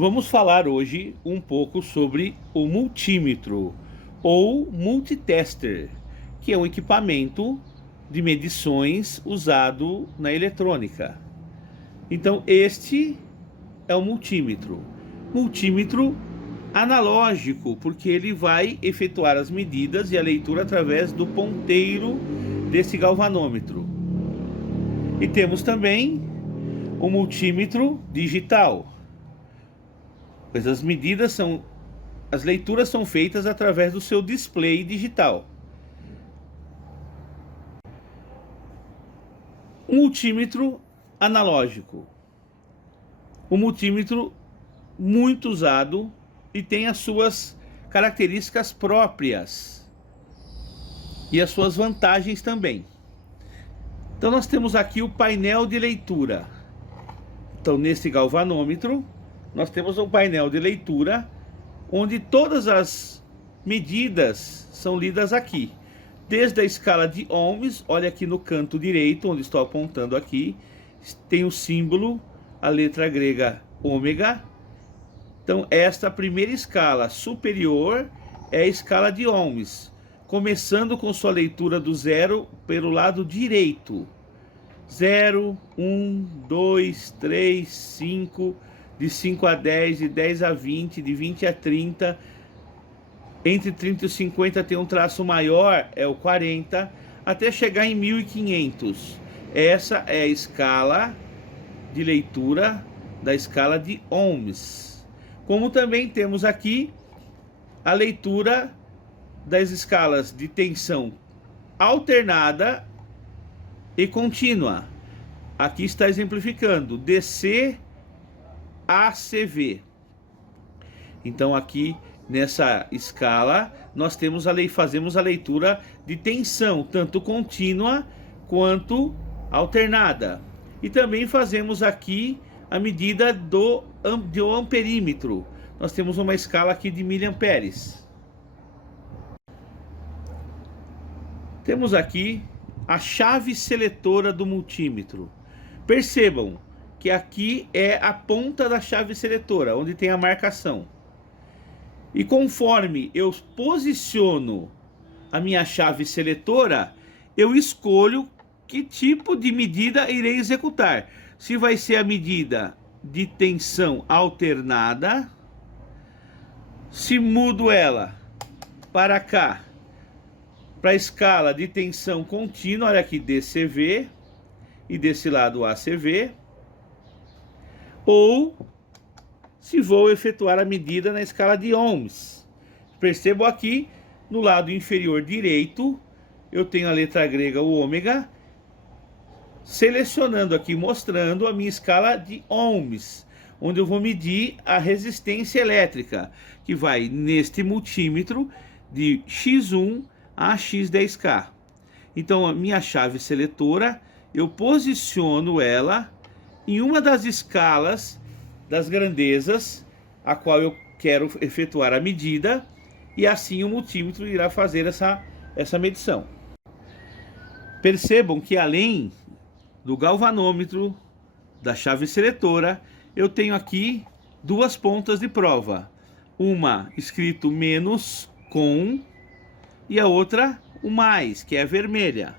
Vamos falar hoje um pouco sobre o multímetro ou multitester, que é um equipamento de medições usado na eletrônica. Então, este é o multímetro. Multímetro analógico, porque ele vai efetuar as medidas e a leitura através do ponteiro desse galvanômetro. E temos também o multímetro digital, pois as leituras são feitas através do seu display digital. Um multímetro analógico. Um multímetro muito usado e tem as suas características próprias e as suas vantagens também. Então nós temos aqui o painel de leitura. Então nesse galvanômetro nós temos um painel de leitura onde todas as medidas são lidas aqui. Desde a escala de ohms, olha aqui no canto direito, onde estou apontando aqui, tem o símbolo, a letra grega ômega. Então esta primeira escala superior é a escala de ohms, começando com sua leitura do zero pelo lado direito. 0, 1, 2, 3, 5, de 5 a 10, de 10 a 20, de 20 a 30, entre 30 e 50 tem um traço maior, é o 40, até chegar em 1500. Essa é a escala de leitura da escala de ohms. Como também temos aqui a leitura das escalas de tensão alternada e contínua. Aqui está exemplificando DC a CV. Então aqui nessa escala nós fazemos a leitura de tensão, tanto contínua quanto alternada. E também fazemos aqui a medida do amperímetro. Nós temos uma escala aqui de miliamperes. Temos aqui a chave seletora do multímetro. Percebam que aqui é a ponta da chave seletora, onde tem a marcação. E conforme eu posiciono a minha chave seletora, eu escolho que tipo de medida irei executar. Se vai ser a medida de tensão alternada, se mudo ela para cá, para a escala de tensão contínua, olha aqui, DCV, e desse lado ACV, ou se vou efetuar a medida na escala de ohms. Percebo aqui, no lado inferior direito, eu tenho a letra grega, o ômega, selecionando aqui, mostrando a minha escala de ohms, onde eu vou medir a resistência elétrica, que vai neste multímetro de X1 a X10K. Então a minha chave seletora, eu posiciono ela em uma das escalas das grandezas a qual eu quero efetuar a medida, e assim o multímetro irá fazer essa medição. Percebam que além do galvanômetro, da chave seletora, eu tenho aqui duas pontas de prova. Uma escrito menos com e a outra o mais, que é a vermelha.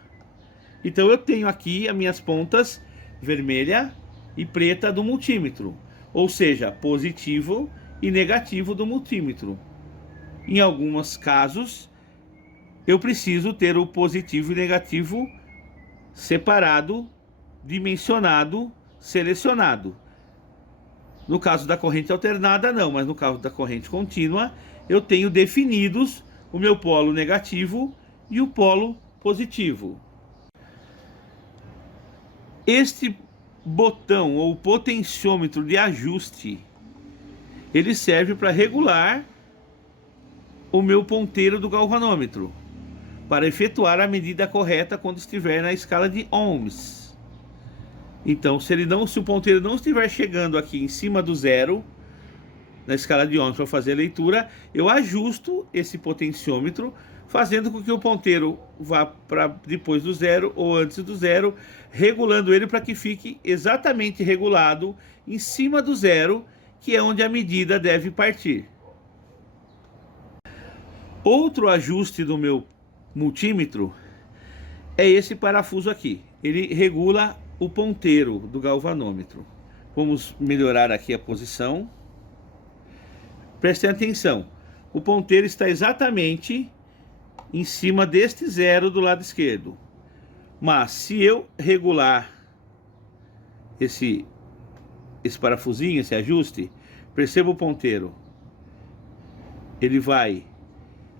Então eu tenho aqui as minhas pontas vermelha e preta do multímetro, ou seja, positivo e negativo do multímetro. Em alguns casos, eu preciso ter o positivo e negativo separado, dimensionado, selecionado. No caso da corrente alternada, não, mas no caso da corrente contínua, eu tenho definidos o meu polo negativo e o polo positivo. Este botão ou potenciômetro de ajuste, ele serve para regular o meu ponteiro do galvanômetro, para efetuar a medida correta quando estiver na escala de ohms. Então, se o ponteiro não estiver chegando aqui em cima do zero, na escala de ohms para fazer a leitura, eu ajusto esse potenciômetro, fazendo com que o ponteiro vá para depois do zero ou antes do zero, regulando ele para que fique exatamente regulado em cima do zero que é onde a medida deve partir. Outro ajuste do meu multímetro é esse parafuso aqui. Ele regula o ponteiro do galvanômetro. Vamos melhorar aqui a posição. Prestem atenção. O ponteiro está exatamente em cima deste zero do lado esquerdo. Mas se eu regular esse parafusinho, esse ajuste, perceba o ponteiro. Ele vai,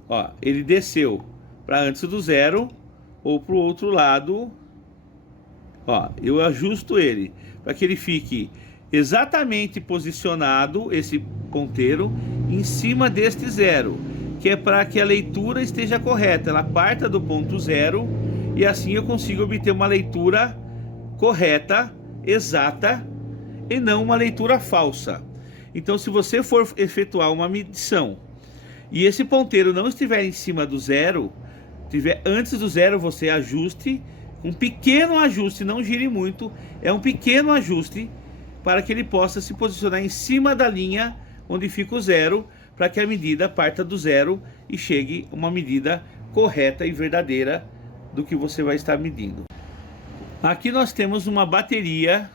ó, ele desceu para antes do zero ou para o outro lado. Ó, eu ajusto ele para que ele fique exatamente posicionado, esse ponteiro, em cima deste zero, que é para que a leitura esteja correta. Ela parta do ponto zero e assim eu consigo obter uma leitura correta, exata, e não uma leitura falsa. Então, se você for efetuar uma medição e esse ponteiro não estiver em cima do zero, estiver antes do zero, você ajuste, um pequeno ajuste, não gire muito, é um pequeno ajuste para que ele possa se posicionar em cima da linha onde fica o zero, para que a medida parta do zero e chegue a uma medida correta e verdadeira do que você vai estar medindo. Aqui nós temos uma bateria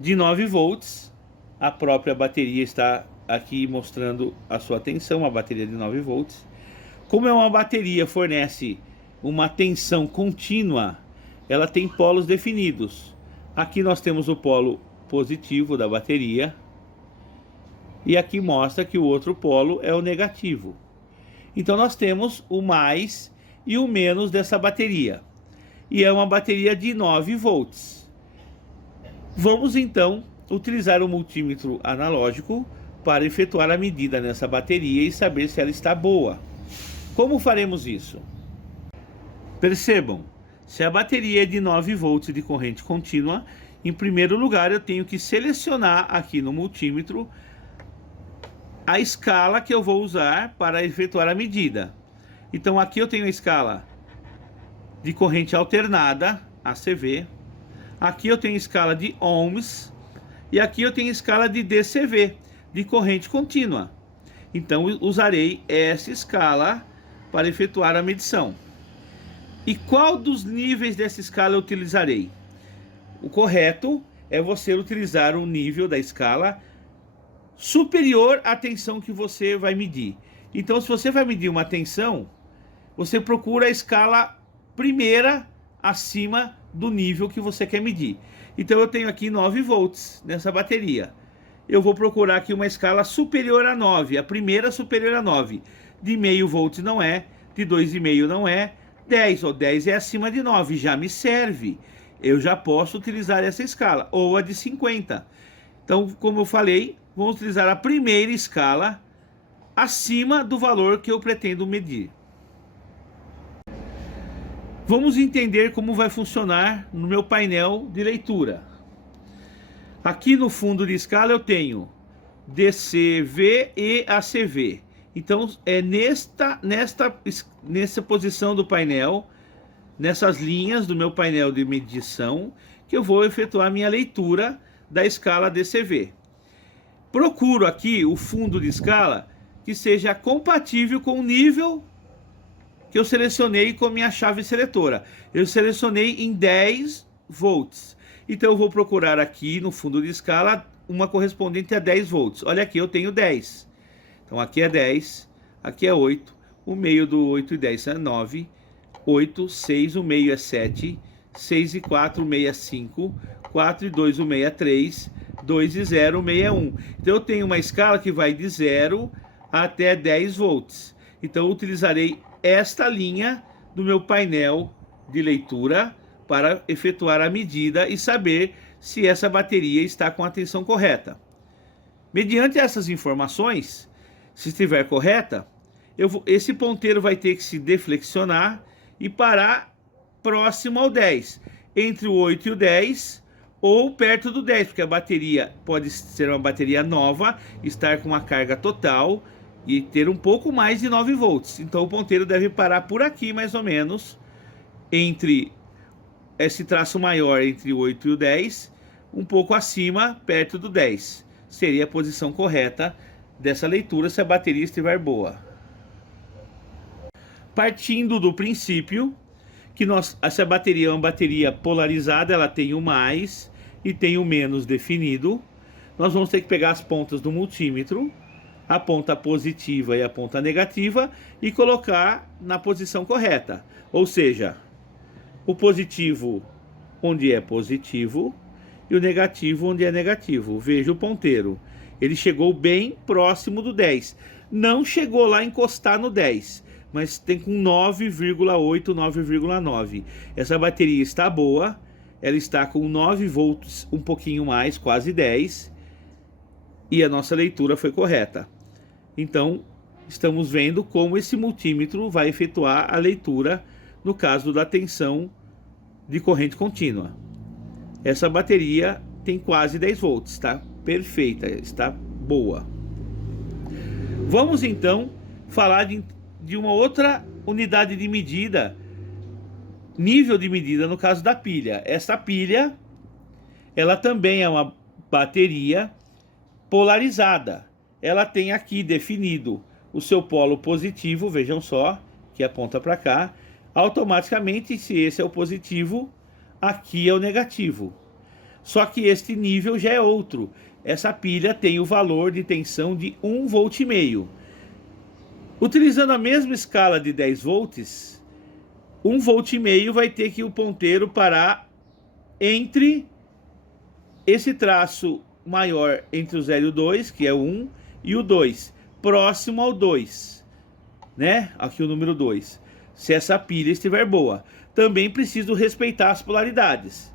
de 9 volts. A própria bateria está aqui mostrando a sua tensão, uma bateria de 9 volts. Como é uma bateria, fornece uma tensão contínua, ela tem polos definidos. Aqui nós temos o polo positivo da bateria e aqui mostra que o outro polo é o negativo. Então nós temos o mais e o menos dessa bateria. E é uma bateria de 9 volts. Vamos então utilizar o multímetro analógico para efetuar a medida nessa bateria e saber se ela está boa. Como faremos isso? Percebam, se a bateria é de 9 volts de corrente contínua, em primeiro lugar eu tenho que selecionar aqui no multímetro a escala que eu vou usar para efetuar a medida. Então aqui eu tenho a escala de corrente alternada, ACV. Aqui eu tenho a escala de ohms. E aqui eu tenho a escala de DCV, de corrente contínua. Então usarei essa escala para efetuar a medição. E qual dos níveis dessa escala eu utilizarei? O correto é você utilizar o nível da escala superior à tensão que você vai medir. Então, se você vai medir uma tensão, você procura a escala primeira acima do nível que você quer medir. Então, eu tenho aqui 9 volts nessa bateria. Eu vou procurar aqui uma escala superior a 9, a primeira superior a 9. De meio volts não é, de 2,5 não é, 10, ou 10 é acima de 9, já me serve. Eu já posso utilizar essa escala, ou a de 50. Então, como eu falei, vamos utilizar a primeira escala acima do valor que eu pretendo medir. Vamos entender como vai funcionar no meu painel de leitura. Aqui no fundo de escala eu tenho DCV e ACV. Então é nessa posição do painel, nessas linhas do meu painel de medição, que eu vou efetuar a minha leitura da escala DCV. Procuro aqui o fundo de escala que seja compatível com o nível que eu selecionei com a minha chave seletora. Eu selecionei em 10 volts. Então eu vou procurar aqui no fundo de escala uma correspondente a 10 volts. Olha aqui, eu tenho 10. Então aqui é 10, aqui é 8. O meio do 8 e 10 é 9. 8, 6, o meio é 7. 6 e 4, o meio é 5. 4 e 2, o meio é 3. 2 e 0, o meio é 1. Então eu tenho uma escala que vai de 0 até 10 volts. Então eu utilizarei esta linha do meu painel de leitura para efetuar a medida e saber se essa bateria está com a tensão correta. Mediante essas informações, se estiver correta, esse ponteiro vai ter que se deflexionar e parar próximo ao 10, entre o 8 e o 10 ou perto do 10, porque a bateria pode ser uma bateria nova, estar com uma carga total e ter um pouco mais de 9 volts. Então o ponteiro deve parar por aqui mais ou menos, entre esse traço maior entre o 8 e o 10, um pouco acima, perto do 10. seria a posição correta dessa leitura se a bateria estiver boa. Partindo do princípio que essa bateria é uma bateria polarizada, ela tem o mais e tem o menos definido, nós vamos ter que pegar as pontas do multímetro, a ponta positiva e a ponta negativa, e colocar na posição correta. Ou seja, o positivo onde é positivo e o negativo onde é negativo. Veja o ponteiro. Ele chegou bem próximo do 10. Não chegou lá a encostar no 10, mas tem com 9,8, 9,9. Essa bateria está boa. Ela está com 9 volts, um pouquinho mais, quase 10. E a nossa leitura foi correta. Então, estamos vendo como esse multímetro vai efetuar a leitura no caso da tensão de corrente contínua. Essa bateria tem quase 10 volts, está perfeita, está boa. Vamos então falar de uma outra unidade de medida, nível de medida no caso da pilha. Essa pilha, ela também é uma bateria polarizada. Ela tem aqui definido o seu polo positivo, vejam só, que aponta para cá. Automaticamente, se esse é o positivo, aqui é o negativo. Só que este nível já é outro. Essa pilha tem o valor de tensão de 1,5 volt. Utilizando a mesma escala de 10 volts, 1,5 volt vai ter que o ponteiro parar entre esse traço maior, entre o 0 e o 2, que é o 1, e o 2, próximo ao 2, né? Aqui o número 2. Se essa pilha estiver boa. Também preciso respeitar as polaridades.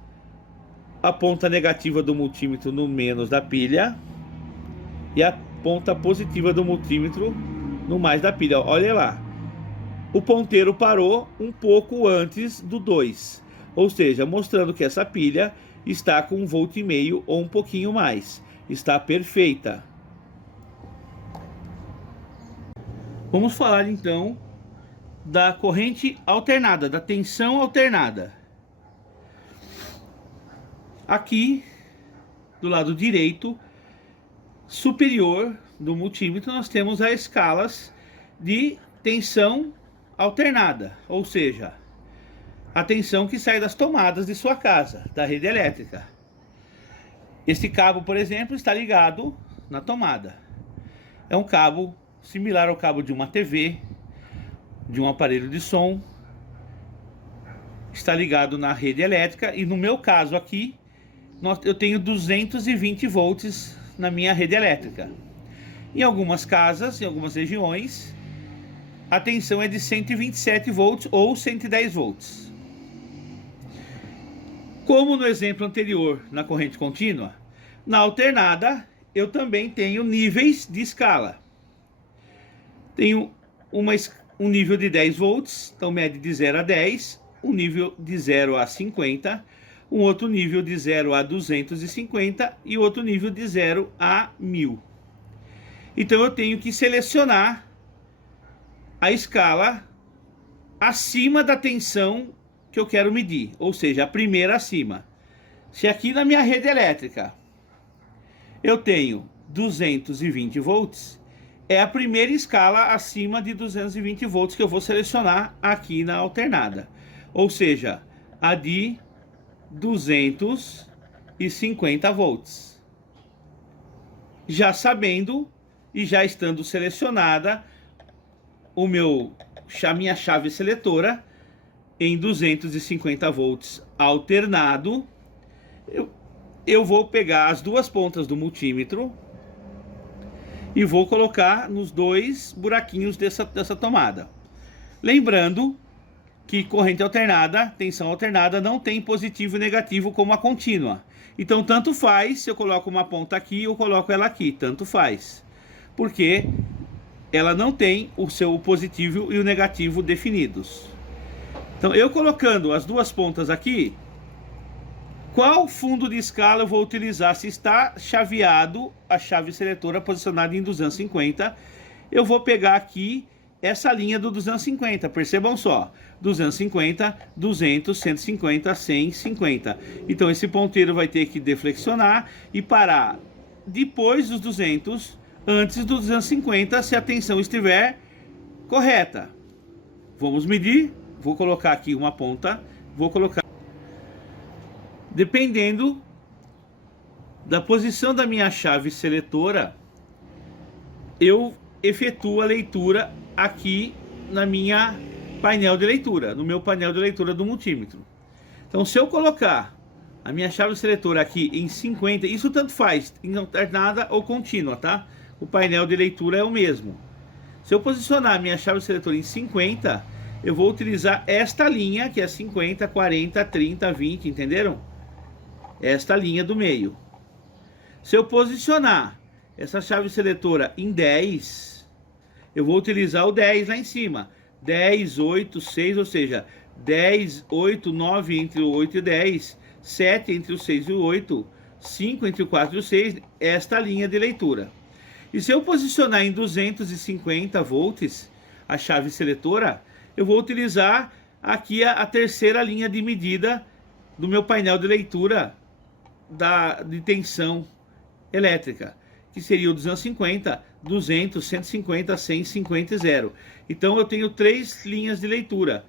A ponta negativa do multímetro no menos da pilha e a ponta positiva do multímetro no mais da pilha. Olha lá. O ponteiro parou um pouco antes do 2. Ou seja, mostrando que essa pilha está com 1,5 volt ou um pouquinho mais. Está perfeita. Vamos falar então da corrente alternada, da tensão alternada. Aqui, do lado direito superior do multímetro, nós temos as escalas de tensão alternada, ou seja, a tensão que sai das tomadas de sua casa, da rede elétrica. Este cabo, por exemplo, está ligado na tomada. É um cabo similar ao cabo de uma TV, de um aparelho de som. Está ligado na rede elétrica e no meu caso aqui, eu tenho 220 volts na minha rede elétrica. Em algumas casas, em algumas regiões, a tensão é de 127 volts ou 110 volts. Como no exemplo anterior, na corrente contínua, na alternada eu também tenho níveis de escala. Tenho um nível de 10 volts, então mede de 0 a 10, um nível de 0 a 50, um outro nível de 0 a 250 e outro nível de 0 a 1000. Então eu tenho que selecionar a escala acima da tensão que eu quero medir, ou seja, a primeira acima. Se aqui na minha rede elétrica eu tenho 220 volts, é a primeira escala acima de 220 volts que eu vou selecionar aqui na alternada. Ou seja, a de 250 volts. Já sabendo e já estando selecionada minha chave seletora em 250 volts alternado, eu vou pegar as duas pontas do multímetro e vou colocar nos dois buraquinhos dessa tomada. Lembrando que corrente alternada, tensão alternada, não tem positivo e negativo como a contínua. Então tanto faz se eu coloco uma ponta aqui ou coloco ela aqui, tanto faz. Porque ela não tem o seu positivo e o negativo definidos. Então eu colocando as duas pontas aqui, qual fundo de escala eu vou utilizar? Se está chaveado, a chave seletora posicionada em 250, eu vou pegar aqui essa linha do 250, percebam só, 250, 200, 150, 100, 50. Então esse ponteiro vai ter que deflexionar e parar depois dos 200, antes dos 250, se a tensão estiver correta. Vamos medir, vou colocar aqui uma ponta, vou colocar... Dependendo da posição da minha chave seletora, eu efetuo a leitura aqui na minha painel de leitura, no meu painel de leitura do multímetro. Então, se eu colocar a minha chave seletora aqui em 50, isso tanto faz, em alternada ou contínua, tá? O painel de leitura é o mesmo. Se eu posicionar a minha chave seletora em 50, eu vou utilizar esta linha, que é 50, 40, 30, 20, entenderam? Esta linha do meio. Se eu posicionar essa chave seletora em 10, eu vou utilizar o 10 lá em cima. 10, 8, 6, ou seja, 10, 8, 9 entre o 8 e 10, 7 entre o 6 e o 8, 5 entre o 4 e o 6, esta linha de leitura. E se eu posicionar em 250 volts a chave seletora, eu vou utilizar aqui a terceira linha de medida do meu painel de leitura de tensão elétrica, que seria o 250, 200, 150, 100, 50 e 0. Então eu tenho três linhas de leitura.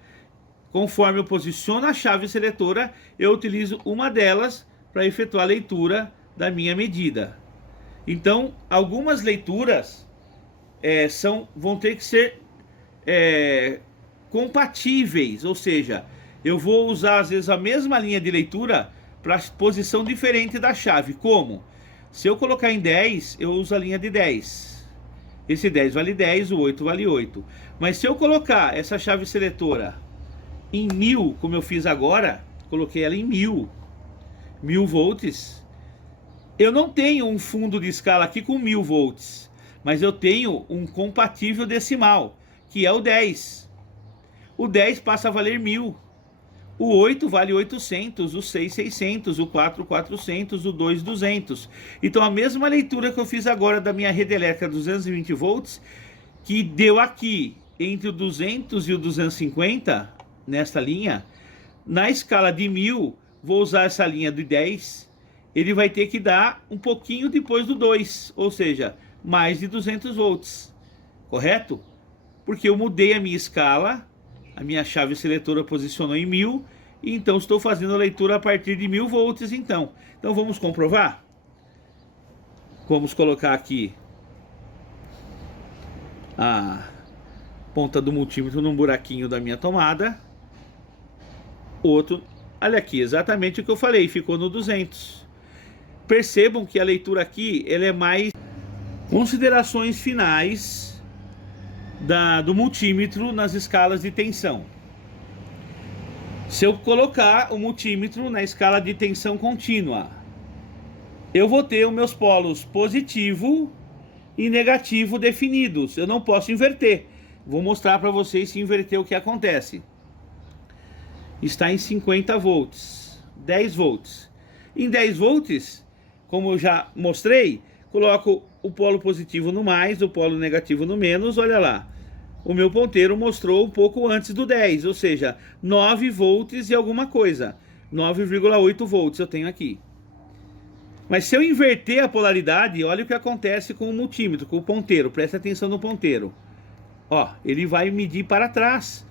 Conforme eu posiciono a chave seletora, eu utilizo uma delas para efetuar a leitura da minha medida. Então, algumas leituras vão ter que ser compatíveis, ou seja, eu vou usar às vezes a mesma linha de leitura para posição diferente da chave. Como? Se eu colocar em 10, eu uso a linha de 10. Esse 10 vale 10, o 8 vale 8. Mas se eu colocar essa chave seletora em 1000, como eu fiz agora, coloquei ela em 1000 volts, eu não tenho um fundo de escala aqui com 1000 volts, mas eu tenho um compatível decimal, que é o 10. O 10 passa a valer 1000. O 8 vale 800, o 6, 600, o 4, 400, o 2, 200. Então a mesma leitura que eu fiz agora da minha rede elétrica 220 volts, que deu aqui entre o 200 e o 250, nesta linha, na escala de 1000, vou usar essa linha de 10, ele vai ter que dar um pouquinho depois do 2, ou seja, mais de 200 volts, correto? Porque eu mudei a minha escala, a minha chave seletora posicionou em 1000, e então estou fazendo a leitura a partir de 1000 volts então. Então vamos comprovar? Vamos colocar aqui a ponta do multímetro num buraquinho da minha tomada. Outro, olha aqui, exatamente o que eu falei, ficou no 200. Percebam que a leitura aqui, ela é mais... Considerações finais do multímetro nas escalas de tensão. Se eu colocar o multímetro na escala de tensão contínua, eu vou ter os meus polos positivo e negativo definidos. Eu não posso inverter. Vou mostrar para vocês se inverter o que acontece. Está em 50 volts, 10 volts. Em 10 volts, como eu já mostrei, coloco o polo positivo no mais, o polo negativo no menos, olha lá. O meu ponteiro mostrou um pouco antes do 10, ou seja, 9 volts e alguma coisa. 9,8 volts eu tenho aqui. Mas se eu inverter a polaridade, olha o que acontece com o multímetro, com o ponteiro. Presta atenção no ponteiro. Ó, ele vai medir para trás,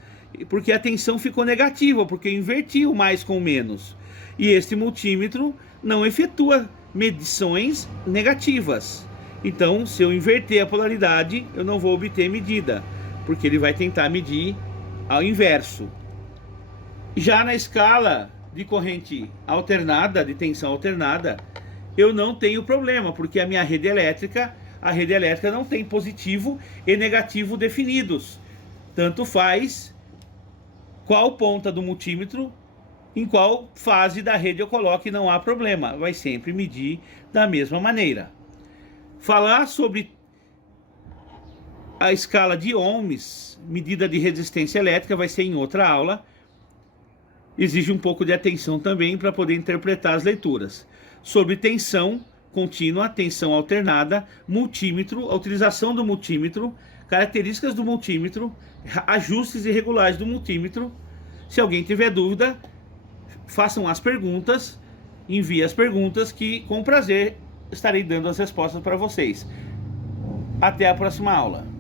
porque a tensão ficou negativa, porque eu inverti o mais com o menos. E este multímetro não efetua medições negativas. Então, se eu inverter a polaridade, eu não vou obter medida, porque ele vai tentar medir ao inverso. Já na escala de corrente alternada, de tensão alternada, eu não tenho problema, porque a minha rede elétrica, não tem positivo e negativo definidos. Tanto faz qual ponta do multímetro, em qual fase da rede eu coloco, e não há problema, vai sempre medir da mesma maneira. Falar sobre a escala de ohms, medida de resistência elétrica, vai ser em outra aula. Exige um pouco de atenção também para poder interpretar as leituras. Sobre tensão contínua, tensão alternada, multímetro, a utilização do multímetro, características do multímetro, ajustes irregulares do multímetro. Se alguém tiver dúvida, façam as perguntas, envie as perguntas que com prazer estarei dando as respostas para vocês. Até a próxima aula.